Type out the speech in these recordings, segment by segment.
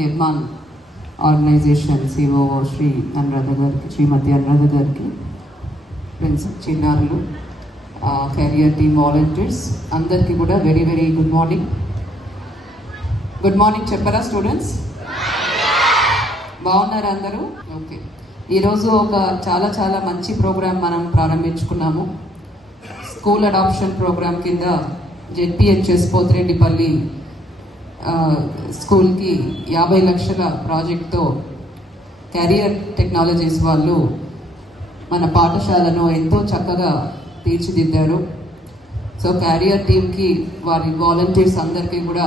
Nirman organisation CO శ్రీమతి అనురాధ గారికి, ప్రిన్సిపల్ చిన్నారులు, career team volunteers అందరికీ కూడా very very good morning. Good morning చెప్పరా స్టూడెంట్స్? బాగున్నారు అందరూ? ఓకే. ఈరోజు ఒక చాలా చాలా మంచి ప్రోగ్రాం మనం ప్రారంభించుకున్నాము. స్కూల్ అడాప్షన్ ప్రోగ్రాం కింద జెడ్పిహెచ్ఎస్ పోతిరెడ్డిపల్లి స్కూల్కి 50 లక్షల ప్రాజెక్ట్తో కెరియర్ టెక్నాలజీస్ వాళ్ళు మన పాఠశాలను ఎంతో చక్కగా తీర్చిదిద్దారు. సో కెరియర్ టీమ్కి, వారి వాలంటీర్స్ అందరికీ కూడా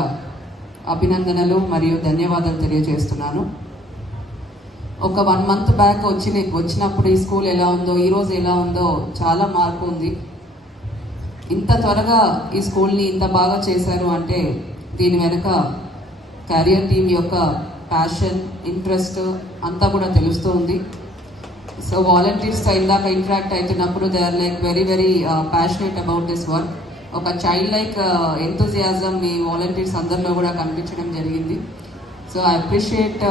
అభినందనలు మరియు ధన్యవాదాలు తెలియజేస్తున్నాను. ఒక 1 month బ్యాక్ వచ్చినప్పుడు ఈ స్కూల్ ఎలా ఉందో, ఈరోజు ఎలా ఉందో చాలా మార్పు ఉంది. ఇంత త్వరగా ఈ స్కూల్ని ఇంత బాగా చేశారు అంటే దీని వెనుక కెరియర్ టీమ్ యొక్క ప్యాషన్, ఇంట్రెస్ట్ అంతా కూడా తెలుస్తూ ఉంది. సో వాలంటీర్స్తో ఇందాక ఇంటరాక్ట్ అవుతున్నప్పుడు they are like very very passionate about this work. ఒక చైల్డ్ లైక్ ఎంతూజియాజం ఈ వాలంటీర్స్ అందరిలో కూడా కనిపించడం జరిగింది. So I appreciate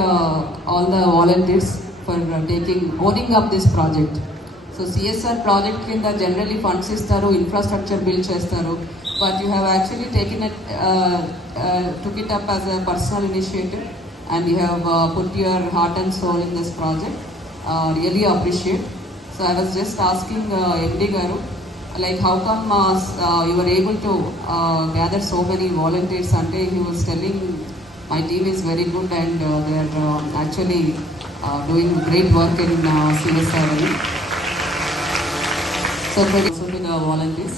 all the volunteers for owning up this project. So CSR project కింద generally funds ఇస్తారు, infrastructure build చేస్తారు, but you have actually took it up as a personal initiative and you have put your heart and soul in this project. Really appreciate. So I was just asking MD garu, like how come you were able to gather so many volunteers? Ante he was telling my team is very good and they are actually doing great work in CSR. So also to the volunteers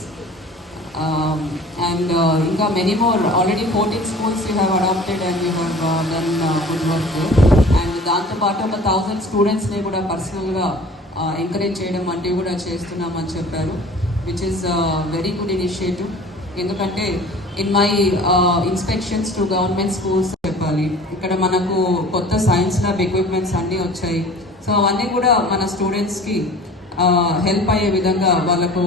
and inga many more, already 14 schools you have adopted and you have done good work there. And దాంతో పాటు ఒక 1000 స్టూడెంట్స్ని కూడా పర్సనల్గా ఎంకరేజ్ చేయడం అంటే కూడా చేస్తున్నామని చెప్పారు, which is very good initiative. ఎందుకంటే in my inspections to government schools చెప్పాలి, ఇక్కడ మనకు కొత్త సైన్స్ ల్యాబ్ ఎక్విప్మెంట్స్ అన్నీ వచ్చాయి. సో అవన్నీ కూడా మన స్టూడెంట్స్కి హెల్ప్ అయ్యే విధంగా వాళ్ళకు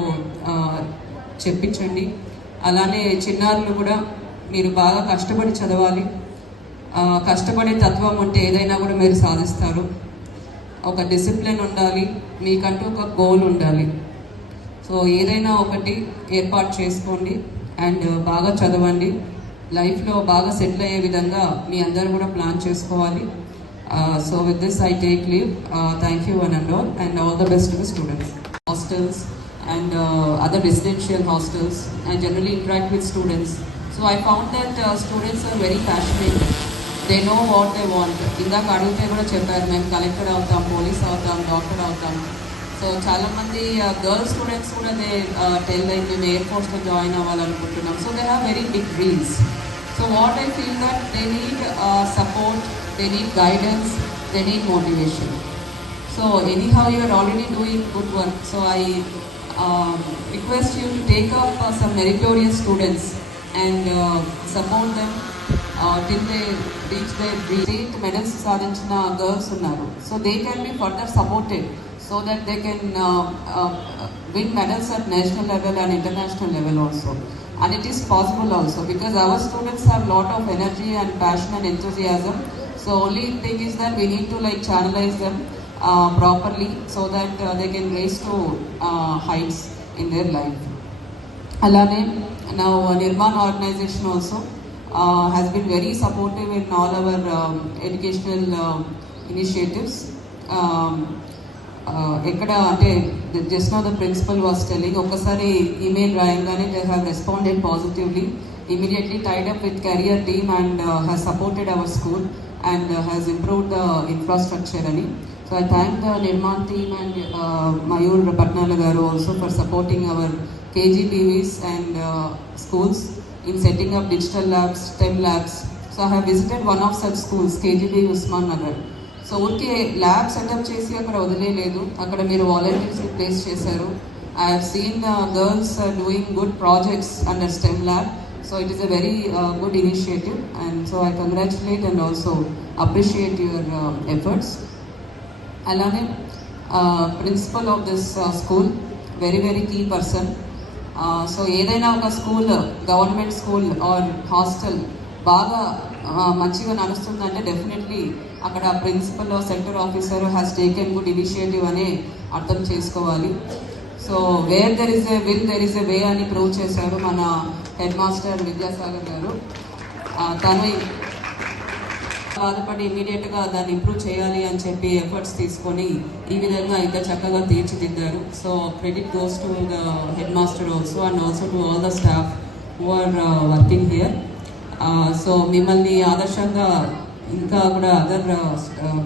చెప్పించండి. అలానే చిన్నారులు కూడా మీరు బాగా కష్టపడి చదవాలి. కష్టపడే తత్వం ఉంటే ఏదైనా కూడా మీరు సాధిస్తారు. ఒక డిసిప్లిన్ ఉండాలి, మీకంటూ ఒక గోల్ ఉండాలి. సో ఏదైనా ఒకటి ఏర్పాటు చేసుకోండి అండ్ బాగా చదవండి. లైఫ్లో బాగా సెటిల్ అయ్యే విధంగా మీ అందరూ కూడా ప్లాన్ చేసుకోవాలి. So with this I take leave. Thank you one and all and all the best to the students. Hostels and other residential hostels and generally interact with students. So I found that students are very passionate. They know what they want. ఇందాక అడిగితే కూడా చెప్పారు, మేము కలెక్టర్ అవుతాం, పోలీస్ అవుతాం, డాక్టర్ అవుతాం. So చాలామంది girls students కూడా దే టెల్ లైక్ మేము ఎయిర్ ఫోర్స్లో జాయిన్ అవ్వాలనుకుంటున్నాం. So they have very big dreams. So what I feel that they need support, they need guidance, they need motivation. So anyhow you are already doing good work. So I request you to take up some meritorious students and support them till they reach their state medals సాధించిన girls ఉన్నారు. So they can be further supported so that they can win medals at national level and international level also. And it is possible also because our students have lot of energy and passion and enthusiasm. So only thing is that we need to like channelize them properly so that they can raise to heights in their life. Alane now Nirman organization also has been very supportive in all our educational initiatives. ఎక్కడ అంటే just now the principal was telling, ఒక్కసారి email రాయంగానే they have responded positively, immediately tied up with career team and has supported our school and has improved the infrastructure అని. So I thank the Nirman team and Mayur Patnala గారు also for supporting our KGBVs and schools in setting up digital labs, STEM labs. So I have visited one of such schools, KGB Usman Nagar. So ఊరికే lab setup చేసి అక్కడ వదిలేదు, అక్కడ మీరు volunteers place చేశారు. I have seen girls doing good projects under STEM lab. So it is a very good initiative and so I congratulate and also appreciate your efforts. అలానే principal of this school very very key person. So ఏదైనా ఒక school, government school or hostel బాగా మంచిగా నడుస్తుందంటే definitely అక్కడ principal sector officer has taken good initiative అనే అర్థం చేసుకోవాలి. So where there is a will there is a way అని ప్రూవ్ చేశారు మన హెడ్ మాస్టర్ విద్యాసాగర్ గారు. తను బాధపడి ఇమీడియట్గా దాన్ని ఇంప్రూవ్ చేయాలి అని చెప్పి ఎఫర్ట్స్ తీసుకొని ఈ విధంగా ఇంత చక్కగా తీర్చిదిద్దారు. So credit goes to the headmaster also and also to all the staff who are working here. So మిమ్మల్ని ఆదర్శంగా ఇంకా కూడా అదర్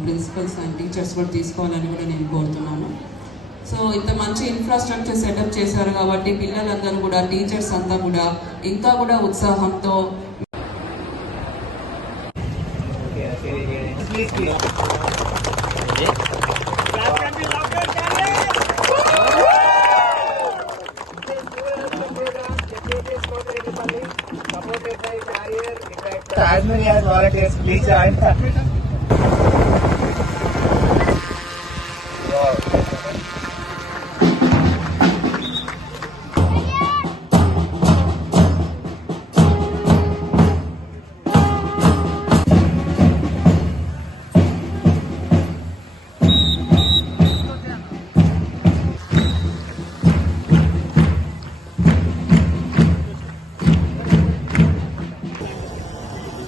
ప్రిన్సిపల్స్ అండ్ టీచర్స్ కూడా తీసుకోవాలని కూడా నేను కోరుతున్నాను. సో ఇంత మంచి ఇన్ఫ్రాస్ట్రక్చర్ సెటప్ చేశారు కాబట్టి పిల్లలందరూ కూడా టీచర్స్ అంతా కూడా ఇంకా కూడా ఉత్సాహంతో as many as volunteers, please join.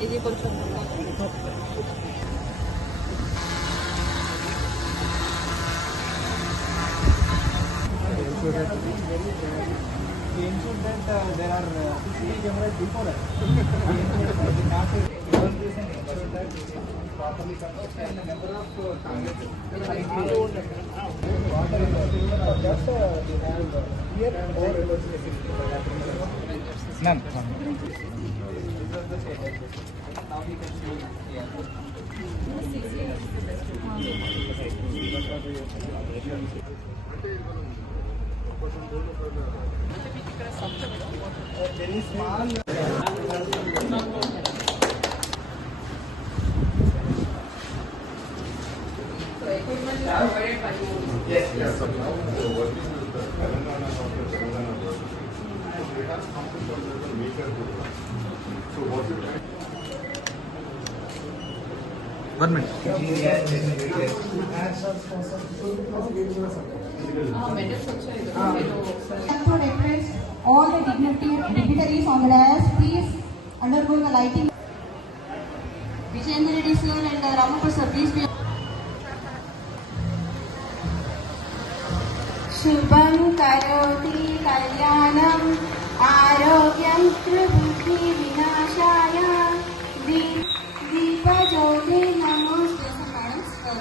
ఇది కొంచెం There are CCTV cameras before that. Properly constructed and the number of just here none. Now we can see very small. Yes, yes. So now we are working with the Telangana of the Telangana board. So they have something called as a maker program. So what you try? 1 minute. To request all the dignitaries on the dais, please undergo the lighting. Vijayendra Reddy sir and Ramaprasad, please be. Shubham karoti kalyanam arogyam tribuddhi vinashaya Deepa Jyoti